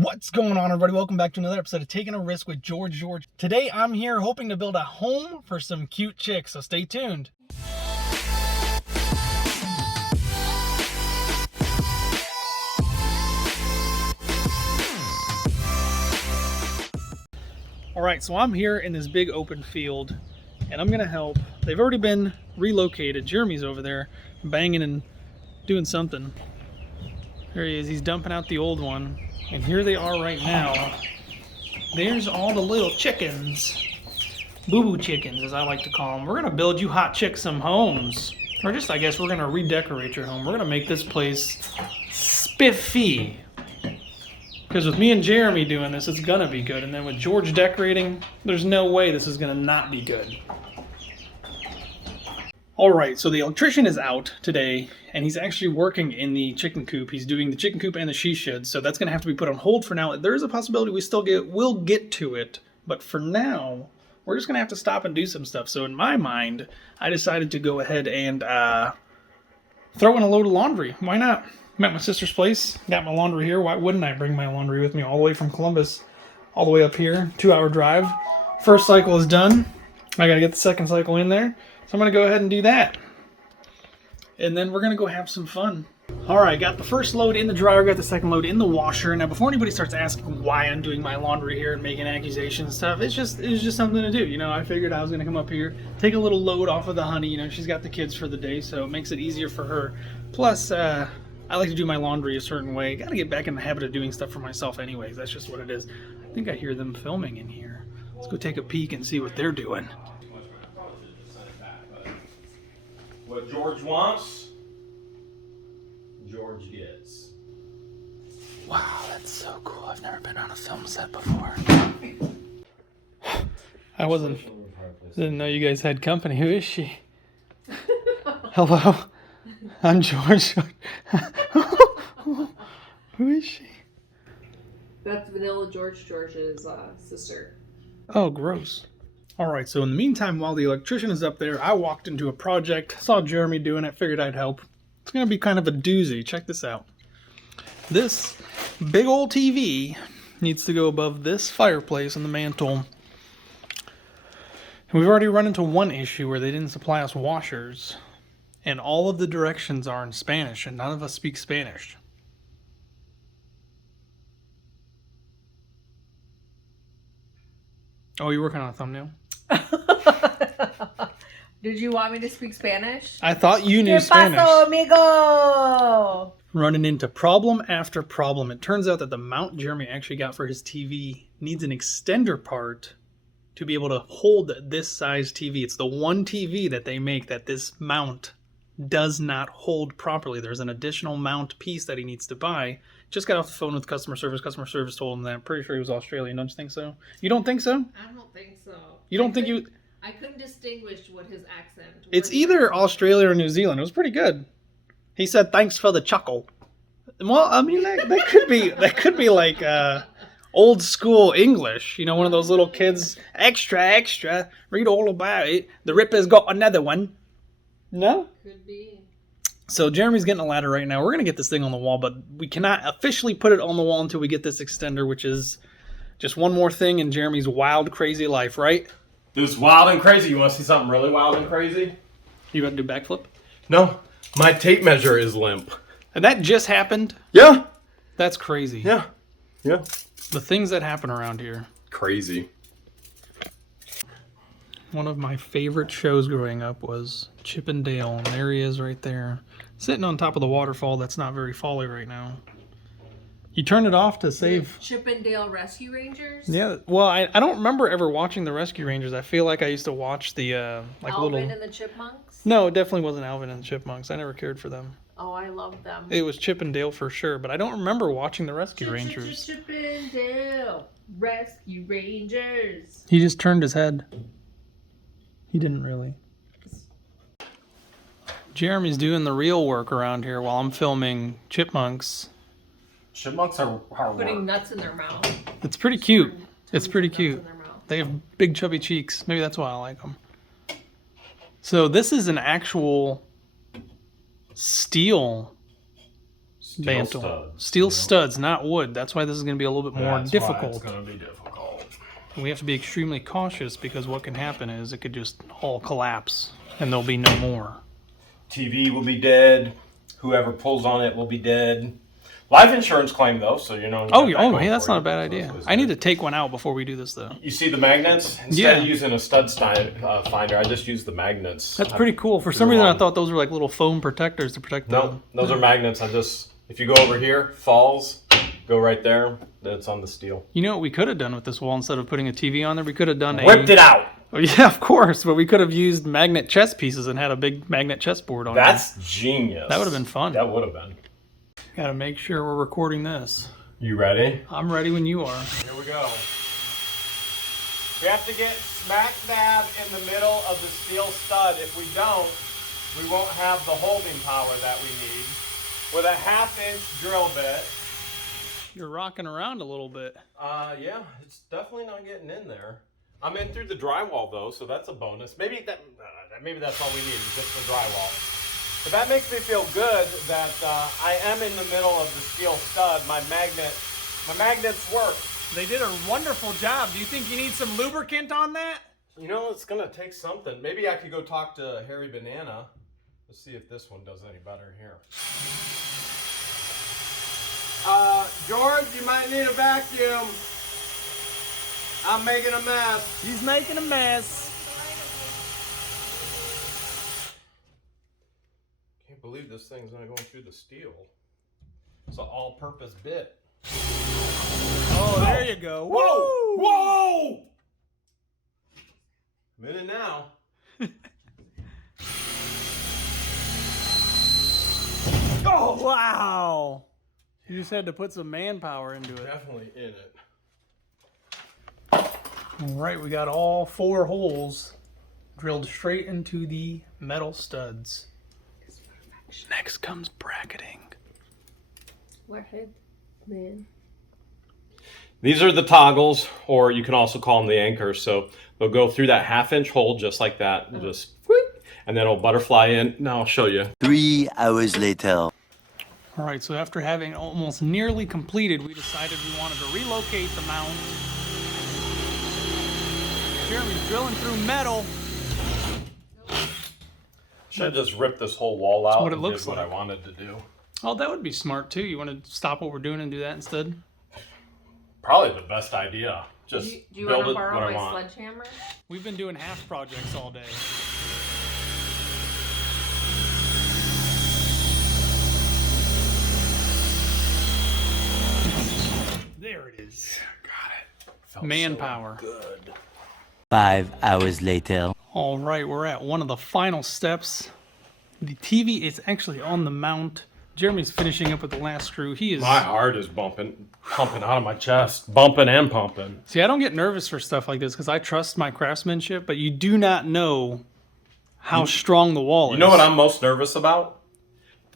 What's going on, everybody? Welcome back to another episode of Taking a Risk with George. Today I'm here hoping to build a home for some cute chicks, so stay tuned. Alright, so I'm here in this big open field and I'm gonna help. They've already been relocated. Jeremy's over there banging and doing something. There he is, he's dumping out the old one. And here they are right now. There's all the little chickens. Boo-boo chickens, as I like to call them. We're gonna build you hot chicks some homes. Or just, I guess, we're gonna redecorate your home. We're gonna make this place spiffy. Because with me and Jeremy doing this, it's gonna be good. And then with George decorating, there's no way this is gonna not be good. Alright, so the electrician is out today, and he's actually working in the chicken coop. He's doing the chicken coop and the she shed, so that's going to have to be put on hold for now. There is a possibility we still will get to it, but for now, we're just going to have to stop and do some stuff. So in my mind, I decided to go ahead and throw in a load of laundry. Why not? I'm at my sister's place, got my laundry here. Why wouldn't I bring my laundry with me all the way from Columbus, all the way up here, 2-hour drive. First cycle is done. I got to get the second cycle in there. So I'm going to go ahead and do that. And then we're going to go have some fun. Alright, got the first load in the dryer, got the second load in the washer. Now before anybody starts asking why I'm doing my laundry here and making accusations and stuff, it's just something to do. You know, I figured I was going to come up here, take a little load off of the honey. You know, she's got the kids for the day, so it makes it easier for her. Plus, I like to do my laundry a certain way. Got to get back in the habit of doing stuff for myself anyways. That's just what it is. I think I hear them filming in here. Let's go take a peek and see what they're doing. What George wants, George gets. Wow, that's so cool. I've never been on a film set before. Didn't know you guys had company. Who is she? Hello, I'm George. Who is she? That's Vanilla George's sister. Oh, gross. Alright, so in the meantime, while the electrician is up there, I walked into a project, saw Jeremy doing it, figured I'd help. It's going to be kind of a doozy. Check this out. This big old TV needs to go above this fireplace in the mantle. And we've already run into one issue where they didn't supply us washers. And all of the directions are in Spanish, and none of us speak Spanish. Oh, you're working on a thumbnail? Did you want me to speak Spanish? I thought you knew Spanish. Amigo? Running into problem after problem. It turns out that the mount Jeremy actually got for his TV needs an extender part to be able to hold this size TV. It's the one TV that they make that this mount does not hold properly. There's an additional mount piece that he needs to buy. Just got off the phone with customer service. Customer service told him that. I'm pretty sure he was Australian. Don't you think so? You don't think so? I don't think so. You don't think you... I couldn't distinguish what his accent was. It's either Australia or New Zealand. It was pretty good. He said, "Thanks for the chuckle." Well, I mean, that could be like old school English. You know, one of those little kids. Extra, read all about it. The Ripper's got another one. No? Could be. So Jeremy's getting a ladder right now. We're going to get this thing on the wall, but we cannot officially put it on the wall until we get this extender, which is just one more thing in Jeremy's wild, crazy life, right? This is wild and crazy. You want to see something really wild and crazy? You about to do backflip? No. My tape measure is limp. And that just happened? Yeah. That's crazy. Yeah. The things that happen around here. Crazy. One of my favorite shows growing up was Chip and Dale, and there he is right there, sitting on top of the waterfall that's not very folly right now. You turn it off to save... Chip and Dale Rescue Rangers? Yeah, well, I don't remember ever watching the Rescue Rangers. I feel like I used to watch the, Alvin and the Chipmunks? No, it definitely wasn't Alvin and the Chipmunks. I never cared for them. Oh, I loved them. It was Chip and Dale for sure, but I don't remember watching the Rescue Rangers. Chip and Dale Rescue Rangers. He just turned his head. He didn't really. Jeremy's doing the real work around here while I'm filming chipmunks. Chipmunks are putting nuts in their mouth. It's pretty cute. It's pretty cute. They have big chubby cheeks. Maybe that's why I like them. So this is an actual steel Bantam. studs. Steel studs, not wood. That's why this is going to be a little bit more difficult. Why it's going to be difficult. We have to be extremely cautious because what can happen is it could just all collapse and there'll be no more. TV will be dead. Whoever pulls on it will be dead. Life insurance claim though, so you know. Hey, that's not a bad idea. I need to take one out before we do this though. You see the magnets? Instead of using a stud finder, I just use the magnets. That's pretty cool. For some reason, I thought those were like little foam protectors to protect them. No, those are magnets. If you go over here, falls, go right there, then it's on the steel. You know what we could have done with this wall instead of putting a TV on there? We could have done Whipped it out. Oh, yeah, of course, but we could have used magnet chess pieces and had a big magnet chessboard on That's genius. That would have been fun. That would have been. Gotta make sure we're recording this. You ready? I'm ready when you are. Here we go. We have to get smack dab in the middle of the steel stud. If we don't, we won't have the holding power that we need. With a 1/2-inch drill bit. You're rocking around a little bit. Yeah, it's definitely not getting in there. I'm in through the drywall though, so that's a bonus. Maybe that's all we need, just the drywall. But that makes me feel good that I am in the middle of the steel stud. My magnets work. They did a wonderful job. Do you think you need some lubricant on that? You know, it's gonna take something. Maybe I could go talk to Harry Banana. Let's see if this one does any better here. George, you might need a vacuum. I'm making a mess. He's making a mess. Can't believe this thing's not going through the steel. It's an all-purpose bit. Oh, there you go. Whoa! Whoa! I'm in it now. Oh, wow. You just had to put some manpower into it. Definitely in it. All right, we got all 4 holes drilled straight into the metal studs. Next comes bracketing. Warhead, man. These are the toggles, or you can also call them the anchors. So they'll go through that 1/2-inch hole just like that, just whoop, and then it'll butterfly in. Now I'll show you. 3 hours later. All right, so after having almost nearly completed, we decided we wanted to relocate the mount. Jeremy's drilling through metal. Should have just ripped this whole wall out what it and looks did what like. I wanted to do. Oh, that would be smart too. You want to stop what we're doing and do that instead? Probably the best idea. Just Do you build want to it what borrow I my want. sledgehammer? We've been doing half projects all day. There it is. Got it. Felt Manpower. so good. 5 hours later. All right, we're at one of the final steps. The TV is actually on the mount. Jeremy's finishing up with the last screw. My heart is pumping out of my chest. Bumping and pumping. See, I don't get nervous for stuff like this because I trust my craftsmanship, but you do not know how strong the wall is. You know what I'm most nervous about?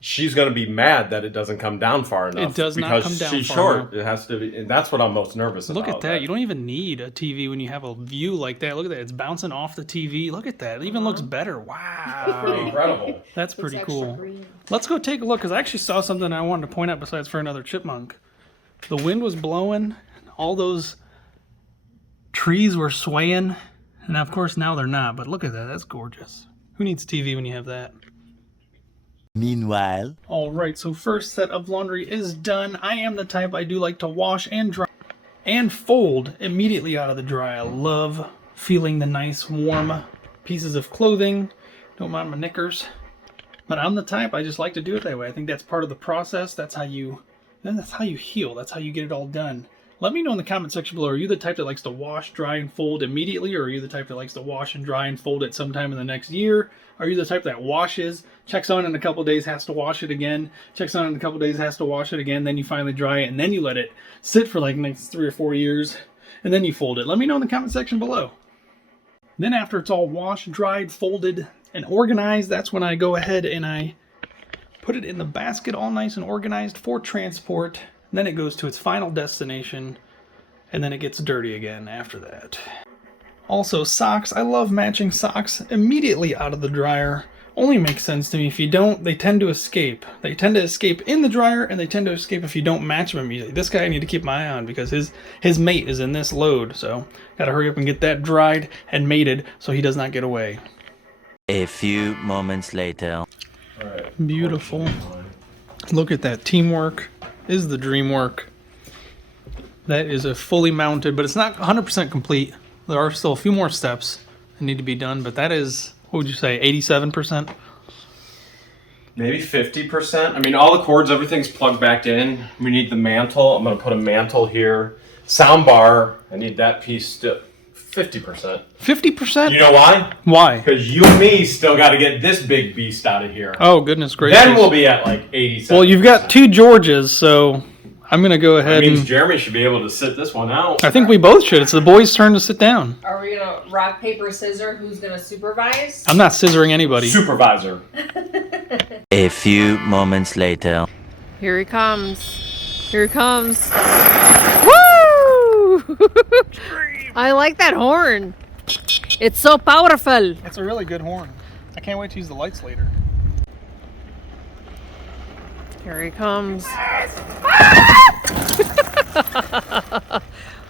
She's going to be mad that it doesn't come down far enough. It does not come down because she's far short. enough. It has to be, and that's what I'm most nervous about. Look at that. You don't even need a TV when you have a view like that. Look at that. It's bouncing off the TV. Look at that. It even looks better. Wow. Pretty incredible. That's pretty It's cool. extra green. Let's go take a look because I actually saw something I wanted to point out besides for another chipmunk. The wind was blowing. All those trees were swaying. And of course now they're not. But look at that. That's gorgeous. Who needs TV when you have that? Meanwhile. All right, so first set of laundry is done. I am the type I do like to wash and dry and fold immediately out of the dry. I love feeling the nice warm pieces of clothing. Don't mind my knickers. But I'm the type, I just like to do it that way. I think that's part of the process. That's how you heal. That's how you get it all done. Let me know in the comment section below, are you the type that likes to wash, dry, and fold immediately, or are you the type that likes to wash and dry and fold it sometime in the next year? Are you the type that washes, checks on in a couple days, has to wash it again, checks on in a couple days, has to wash it again, then you finally dry it, and then you let it sit for like next 3 or 4 years, and then you fold it? Let me know in the comment section below. Then after it's all washed, dried, folded, and organized, that's when I go ahead and I put it in the basket all nice and organized for transport. Then it goes to its final destination, and then it gets dirty again after that. Also, socks. I love matching socks immediately out of the dryer. only makes sense to me. If you don't, they tend to escape. They tend to escape in the dryer, and they tend to escape if you don't match them immediately. This guy I need to keep my eye on because his mate is in this load, so gotta hurry up and get that dried and mated so he does not get away. A few moments later. All right. Beautiful. Look at that. Teamwork is the dream work. That is a fully mounted, but it's not 100% complete. There are still a few more steps that need to be done, but that is, what would you say, 87%? Maybe 50%. I mean, all the cords, everything's plugged back in. We need the mantle. I'm going to put a mantle here. Sound bar, I need that piece still. 50%. 50%? You know why? Why? Because you and me still got to get this big beast out of here. Oh, goodness gracious. Then we'll be at like 87. Well, you've got 2 Georges, so I'm going to go ahead That means and... Jeremy should be able to sit this one out. I think we both should. It's the boys' turn to sit down. Are we gonna rock, paper, scissors? Who's gonna supervise? I'm not scissoring anybody. Supervisor. A few moments later. Here he comes. Here he comes. Woo! I like that horn. It's so powerful. It's a really good horn. I can't wait to use the lights later. Here he comes.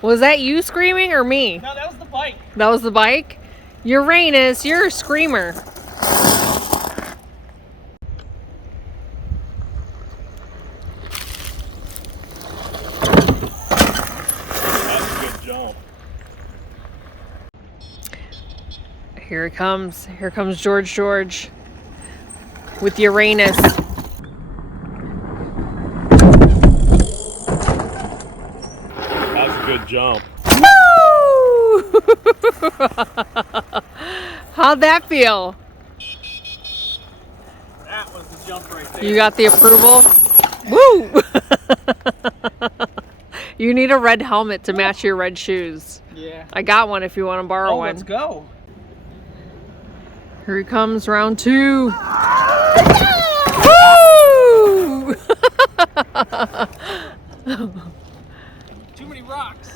Was that you screaming or me? No, that was the bike. That was the bike? Uranus, you're a screamer. That's a good jump. Here it comes. Here comes George with Uranus. That's a good jump. Woo! How'd that feel? That was the jump right there. You got the approval? Woo! You need a red helmet to match your red shoes. Yeah. I got one if you want to borrow one. Let's go. Here he comes, round 2. Woo! Too many rocks.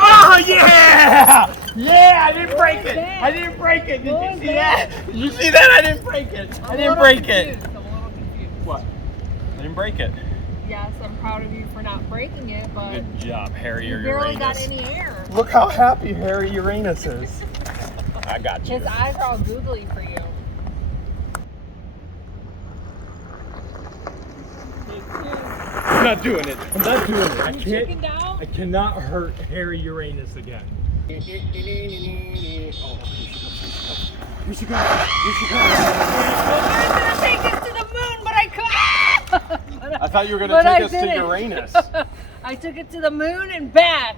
Oh, yeah! Yeah, I didn't break it. I didn't break it. Did you see that? Did you see that? I didn't break it. I didn't break it. I'm a little confused. What? I didn't break it. Yes, I'm proud of you for not breaking it, but Good job, Harry you Uranus. barely got any air. Look how happy Harry Uranus is. I got you. His eyes are all googly for you. I'm not doing it. I'm not doing it. You chicken down? I cannot hurt Harry Uranus again. Oh, you should go. You should go. I was gonna take us to the moon, but I couldn't. I thought you were going to But take I us to didn't. Uranus. I took it to the moon and back.